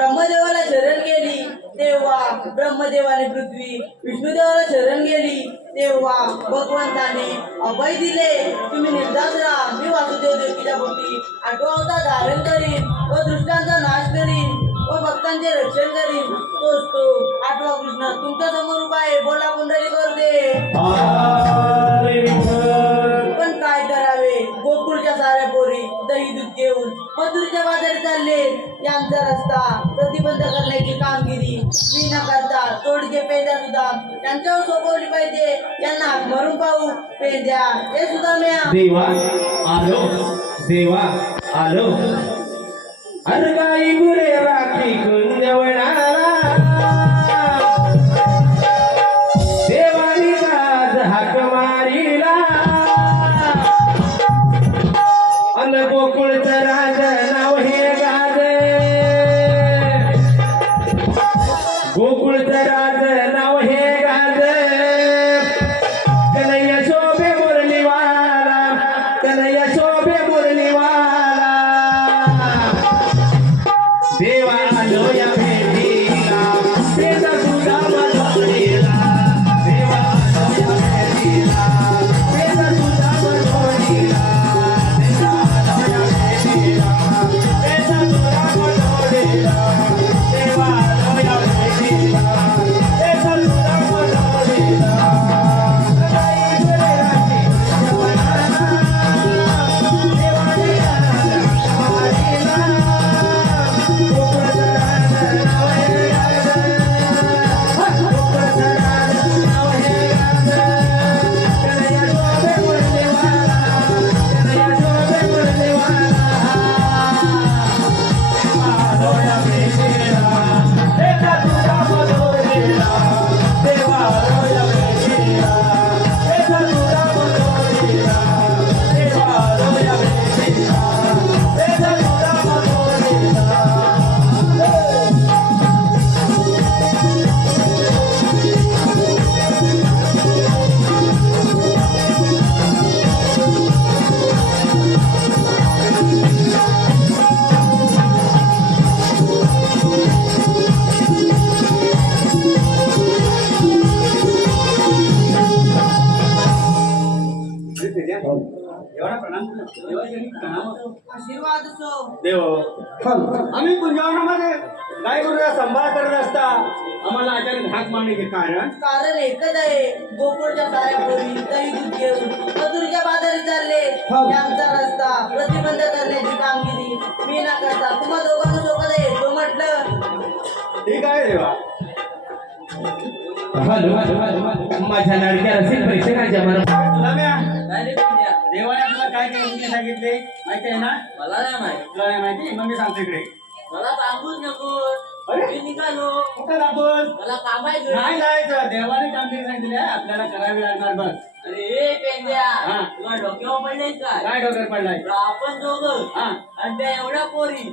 ब्रह्मदेवाला शरण गेली तेव्हा ब्रह्मदेवाने पृथ्वी विष्णुदेवाला शरण गेली तेव्हा भगवंताने अभय दिले. तुम्ही निर्धास राहा. मी वासुदेव देवीच्या भोवती आठवा धारण करीन व दृष्टांचा नाश करीन व भक्तांचे रक्षण करीन. तोच तो आठवा कृष्ण तुमच्यासमोर उभा आहे. बोला कुंडली करते साऱ्या पोरी दही दूध घेऊन मथुरीच्या बाजारी चालले. यांचा रस्ता प्रतिबंध करण्याची कामगिरी. मी न करता तोडके पेंद्या सुद्धा. यांच्यावर सोपवली पाहिजे. यांना मरून पाहू. पेंद्या हे सुद्धा म्या देवा आलो. देवा आलो. अरगाई गुरे राखी कुंजवणारा देव आम्ही कुंजवणामध्ये गाय गुरुला सांभाळ करत असता आम्हाला अचानक हाक मारण्याचे कारण कारण एकच आहे गोकुळच्या दूध घेऊन बाजारी चालले यांचा रस्ता प्रतिबंध करण्याची कामगिरी मी ना करता तुम्हा दोघांना सोबत आहे तो म्हटलं ठीक आहे देवा माझ्या लाडक्या रसिक प्रेक्षकांच्या मना तुला म्या काय रे पिंड्या? देवाने आपल्याला काय काय गोष्टी सांगितले? माहिती आहे ना? मला नाही माहीत. तुला नाही माहिती? मग मी सांगतो इकडे. मला सांगूच नको. अरे? मी निघालो. कुठं आपण मला काम आहे घरी. नाही जायचं. देवाने कामगिरी सांगितली आहे. आपल्याला करावी लागणार बघ अरे ए हा. तुला डोक्यावर पडले काय काय डोक्यात पडलाय? तर आपण दोघं. हा. आणि त्या एवढ्या पोरी.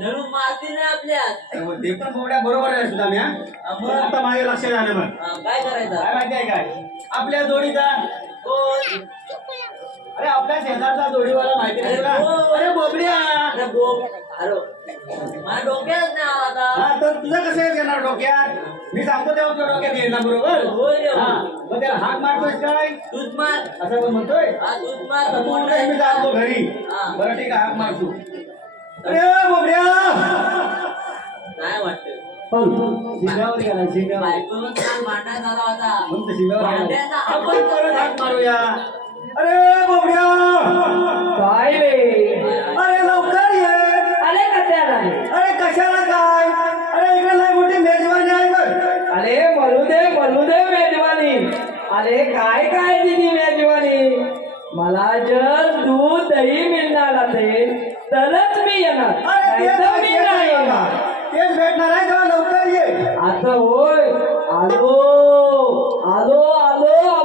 धरून मारतील आपल्यात. तर मग ते पण बोबड्या बरोबर आहे सुद्धा मग? पण आता माझ्या लक्षात आलं बघ हा, काय करायचं? काय माहिती आहे काय? आपल्या जोडीचा? अरे आपल्या शेजारचा जोडीवाला माहिती आहे तुला अरे हो. अरे बोबड्या. अरे बोब अरे माझ्या डोक्यात नाही आता. हा तर तुझं कसं येणार डोक्यात? मी सांगतो तेव्हा तुझ्या डोक्यात येईल ना बरोबर? होय रे. हा मग त्याला हाक मारतोय काय? मार. असं पण म्हणतोय? हा आता मार. तू म्हणतोय मी जातो घरी. बरं ठीक आहे हाक मारतो. अरे बोबड्या! वाटतं शिंगावर गेला शिंगावर. बायकोनं काल भांडण झाला होता. म्हणतो शिंगावर गेला. भांड्याचा आपण परत हाक मारूया. अरे बोबड्या! काय रे? अरे लवकर ये. आले का त्याला अरे कशाला काय? अरे इकडे लय मोठी मेजवानी आहे बघ. अरे म्हणू दे म्हणू दे मेजवानी. अरे काय काय दिली मेजवानी? मला जर दूध दही मिळणार असेल तरच मी येणार. अरे तेच नाहीतर मी नाही भेटणार येणार. तेच भेटणार आहे तेव्हा लवकर ये. आता होय. आलो. आलो आलो आलो.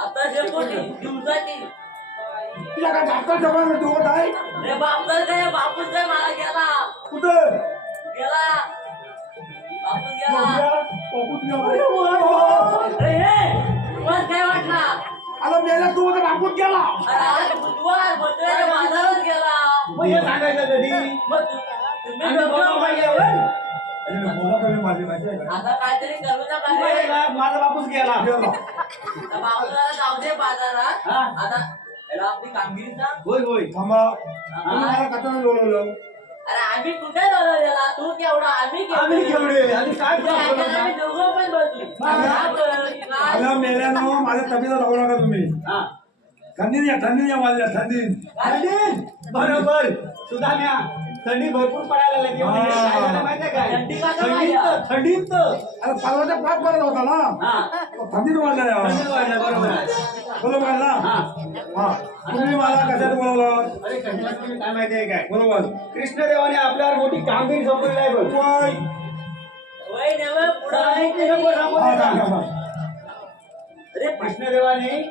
आता शेकोटी दिवसाची तुला काय दिवस आहे रे बापचा काय? बापूस काय मला गेला? कुठं? गेला. बापूस गेला. बापूच गेला. अरे हे काय वाटला? आला मेला तू होता बापूच गेला. अरे बुधवार गेला. मग हे सांगायचं कधी? मग तुम्ही अरे? आता काहीतरी करू नका मग रे. गेला, माझा बापूस गेला. आता जाऊ दे बाजारात. हा. आता याला आपली कामगिरी सांग होय. अरे आम्ही कुठे गेला तू केवढा? आम्ही आम्ही केवढे? केवढे आणि काय तुझ्या ऐकायला आम्ही दोघं पण बसू? काय? माझ्या तब्येत लावू नका तुम्ही. हा. थंडीन या थंडीन या माझ्या थंडी. बरोबर. सुधाम्या थंडी भरपूर पडायला लागली म्हणजे हा. काय झालं माहितीये काय थंडी का थंडीत? थंडीत. अरे परवाच्या पाच पडत होता ना? हा. थंडीत वाढला थंडीत वाढलं, बरोबर आहे. बरोबर ना हा. हा. तुम्ही मला कशात बोलवलं? अरे कशाला तुम्ही? काय माहितीये काय? बरोबर कृष्णदेवाने आपल्यावर मोठी कामगिरी सोपवली आहे बघ. वय पुढं हा, आहे नको, हा, नको. अरे कृष्णदेवाने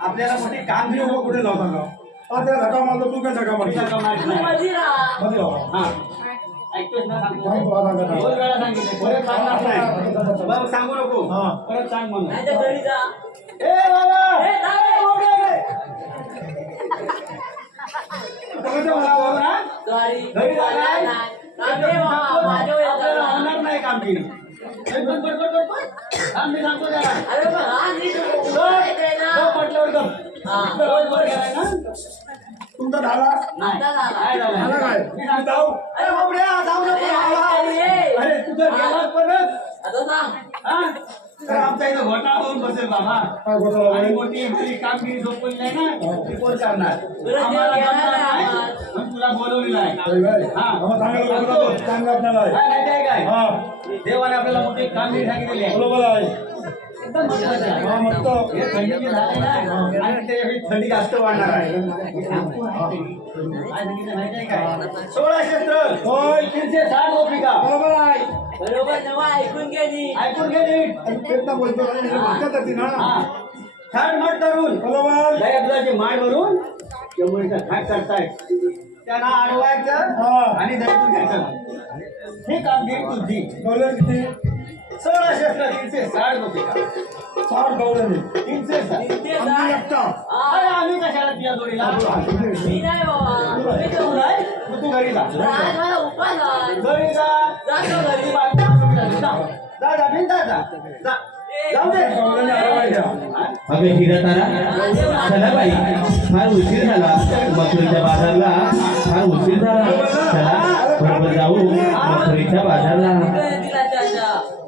आपल्याला मोठी कामगिरी उभं कुठे नका हा त्या धक्का मारतो तू काय धक्का. मारतो नाही. मध्ये राहा. मध्ये जाऊ. हा ऐकतोस ना सांगतो सांगतो, हा, सांगा, सांगा. दोन वेळा सांगितले परत सांगणार नाही बरं सांगू नको हा. परत सांग म्हणून नाही तर घरी जा ए बाबा ए, जा रे. कसं मला बाबा ना? सॉरी घरी जा काय? नाही. नाही रे बाबा, माझ्या वेळेस आपल्याला जा. होणार नाही कामगिरी ए, बस, बस, बस, बस, बस. थांब, मी सांगतो त्याला अरे पण हा नीट गप, बोलायचंय ना. गप म्हटल्यावर गप. हा. तुमचा झाला नाही. झाला. काय. अरे जाऊ अरे, तुझं परत? हा? इथं घोटाळा होऊन बसेल बाबा. आणि? मोठी मोठी कामगिरी ना ती कोण करणार? तुला बोलवलेलं आहे? हा. हा. देवाने आपल्याला मोठी कामगिरी सांगितलेली आहे. थंडी जास्त वाढणार आहे काय सांगितलं सोळा क्षेत्र होय तीनशे साठ गोपिका बरोबर आहे बरोबर नवा ऐकून गेली ऐकून आणि बोलतो हे छान मठ धरून बरोबर दयाबदाची भरून घाट करतायत त्यांना अडवायचं हा. आणि दर्शन घ्यायचं ही कामगिरी तुझी किती सोळा क्षेत्र तीनशे साठ गोपिका साठ गवले तीनशे साठ. ते आम्ही जा. एकटा अरे आम्ही कशाला तुझ्या जोडीला? मी नाही बाबा. तुम्ही जाऊ. नाही? मग तू घरी जा आज मला उपास आहे. घरी जा जातो घरी. जा. जा बिनधास्त जा जा जाऊ दे. अबे हिरतारा चला बाई. फार उशीर झाला. मथुरीच्या बाजारला. फार उशीर झाला. चला. बरोबर जाऊ. मथुरीच्या बाजारला काय तिला चाचा? कुठून येते? लक्षात अरे, ठेव.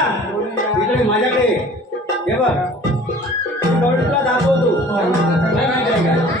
इकडे माझ्याकडे हे बघ तुला दाखवतो काय माहिती आहे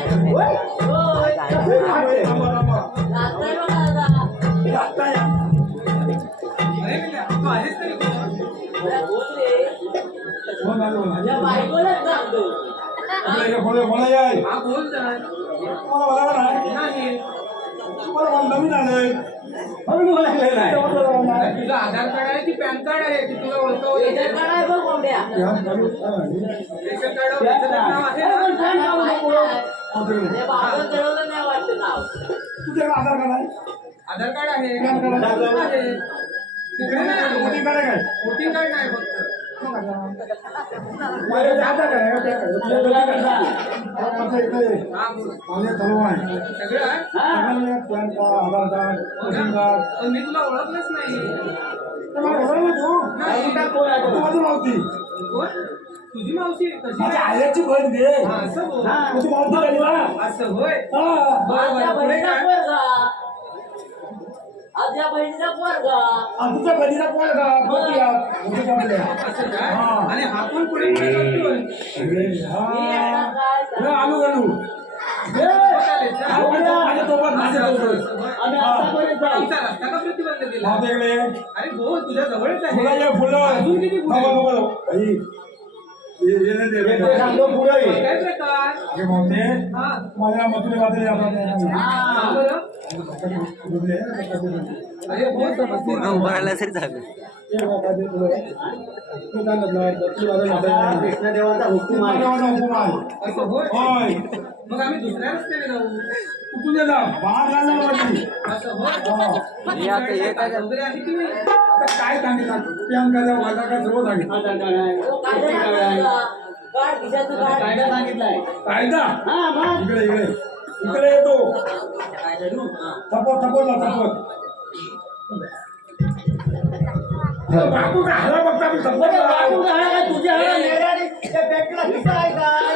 नवीन आलंय. तुझं आधार कार्ड आहे की पॅन कार्ड आहे की तुला ओळखावं रेशन कार्ड. रेशन कार्ड नाव आहे आधार कार्ड. आहे? आधार कार्ड आहे. पॅन कार्ड आहे? आहे. तिकडे नाही वोटिंग कार्ड आहे काय वोटिंग कार्ड नाही फक्त पॅन कार्ड. हा आधार कार्ड वोटिंग कार्ड. मी तुला ओळखलंच नाही. ते माझी कोण? तुझी मावशी कशी माझ्या आहे? आईची बहीण घे हा, असं बोल. तुझी मावती झाली ना असं होय? हा. बरं आजच्या बरं पुढे बहिणीचा काय? पोरगा. आजच्या बहिणीचा पोरगा. आणि तुझ्या बहिणीला कोण का आहे. आहे. असं हा. आणि हा पण पुढे पुढे करतोय? अरे, मी हा. आता काय हे आलू घालू. हे, माझ्या माझ्या सोबत माझ्या सोबत आम्ही आतापर्यंत आमचा रस्ता का प्रतिबंध केला? माझ्याकडे अरे बोल तुझ्या जवळच आहे. फुलं ये फुलं. अजून किती फुलं? आई, दे, ते सांगतो पुढे हे. हा माझ्या मथुरे वाजले आपण हा, बोल समजते. कृष्णदेवाचा हुकूम आहे असं होय होय मग आम्ही दुसऱ्या रस्त्याने जाऊ कुठून बाहेर घालणार असं होय वगैरे आहे की नाही आता काय सांगितलं पॅन कार्ड आधार कार्ड सर्व सांगितलं कायदा सांगितलाय कायदा हा. इकडे इकडे. इकडे येतो. थपत थपत ना थपत. बॅटला हिस्सा आहे काय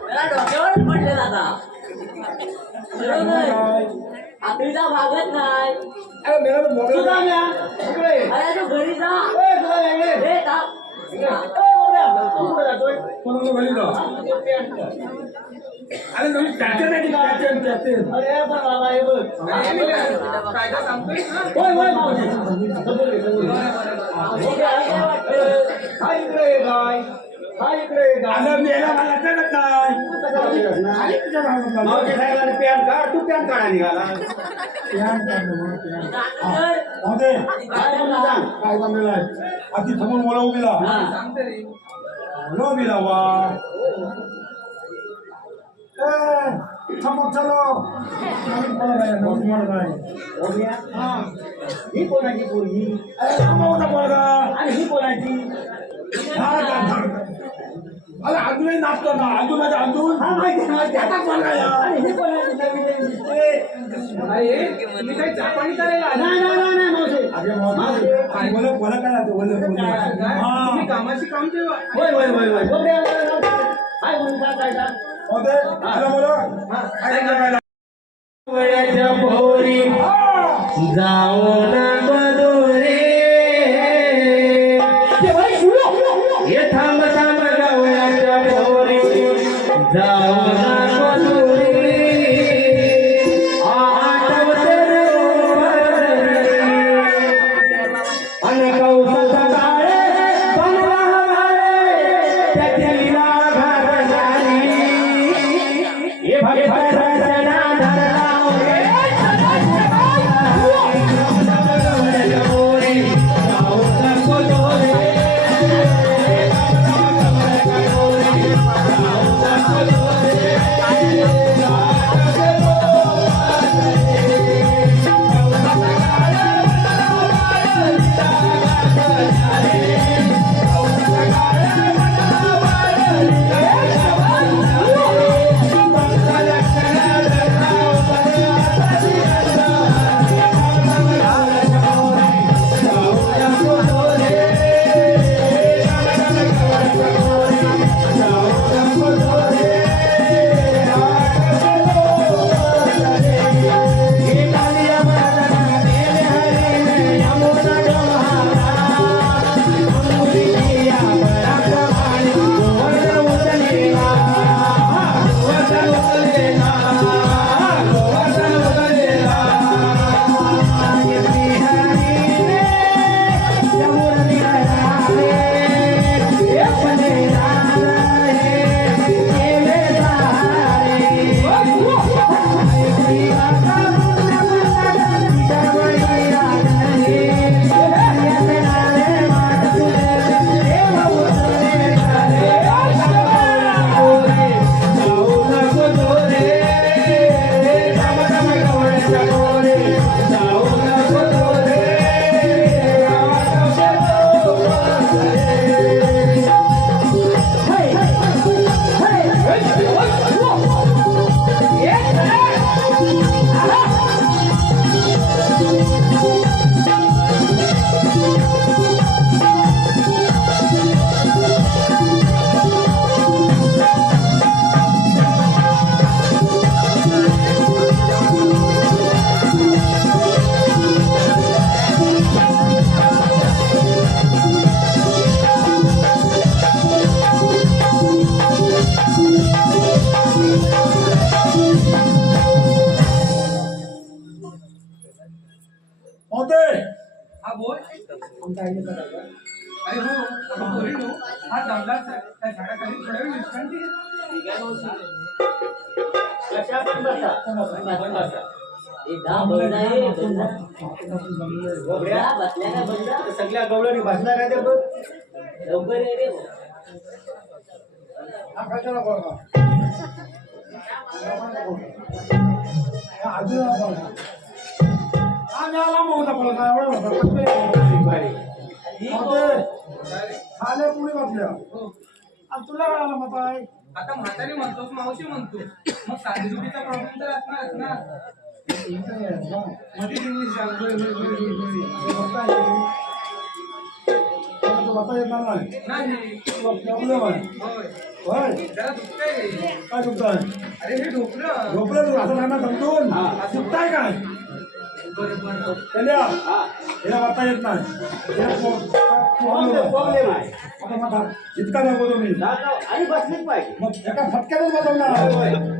त्याला डोक्यावर पडलेला आता. आखरीचा भागत नाही अरे मेरा मोबाईल तुझा म्या इकडे. अरे तू घरी जा ए, तुला वेगळे. हे थांब. इकडे. अरे तुम्ही पॅटर्न आहे की पॅटर्न पॅटर्न अरे बाबा हे बघ. कायदा सांगतोय होय. हे इकडे काय? हा इकडे ये काय आता मी याला मला कळत नाही. मावशी. साहेबांनी पॅन कार्ड तू पॅन कार्ड निघाला. काय जमलेलं आहे? अति समोर मला उभीला. हा. सांगते रे लो बिला वा. ए समोर चलो. हा. ही कोणाची पोरगी? आणि ही कोणाची? हा. अरे अजूनही नाचतो ना. अजून आहे, अजून हा माहिती माहिती आहे. आता पोरगा या. आणि ही कोणाची नवीन नवीन दिसते. अरे तुम्ही काही चापाणी करायला आले? नाही नाही. नाही नाही मावशी. अरे मावशी, काय? बोला बोला काय राहते बोला बोला काय? हा. तुम्ही कामाची काम ठेवा. होय होय होय होय. काय म्हणून सांग काय होते चला बोला. काय वयाच्या भोरी जाऊन मधुरे हा मिळाला मग होता बोलणार एवढं होतं पटकन होते. खाले पुढे बसल्या आणि तुला काय आला मत आहे आता म्हातारी म्हणतोस मावशी म्हणतो मग साधीसुधीचा प्रॉब्लेम तर असणारच ना प्रॉब्लेम आहे काय तुमचं अरे ढोकलं तू आता त्यांना समजून काय बरं हिला वाचता येत नाही आता इतका नको तुम्ही आणि बसलीच पाहिजे मग एका फटक्यातच बसवणार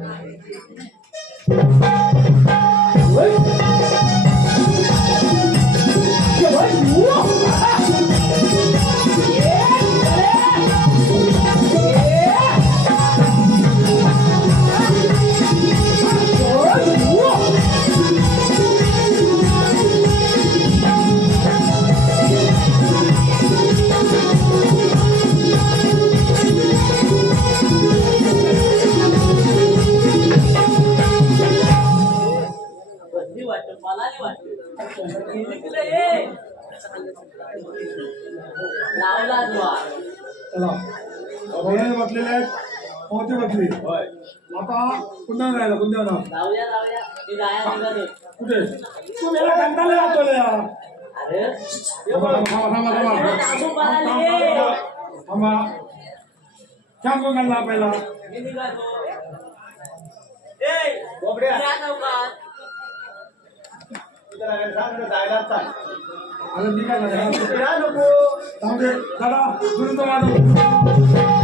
कुठे तू मेला कंटाळा जातो या अरे थांबा थांबा थांबा थांबा अजून पळाली ये. थांबा छान बघायला पहिला मी निघालो ए गोबड्या. या नौकात तुला काय सांग ना, जायला सांग. अरे मी काय झालं तू या नको थांबे दादा तुम्ही तो माणूस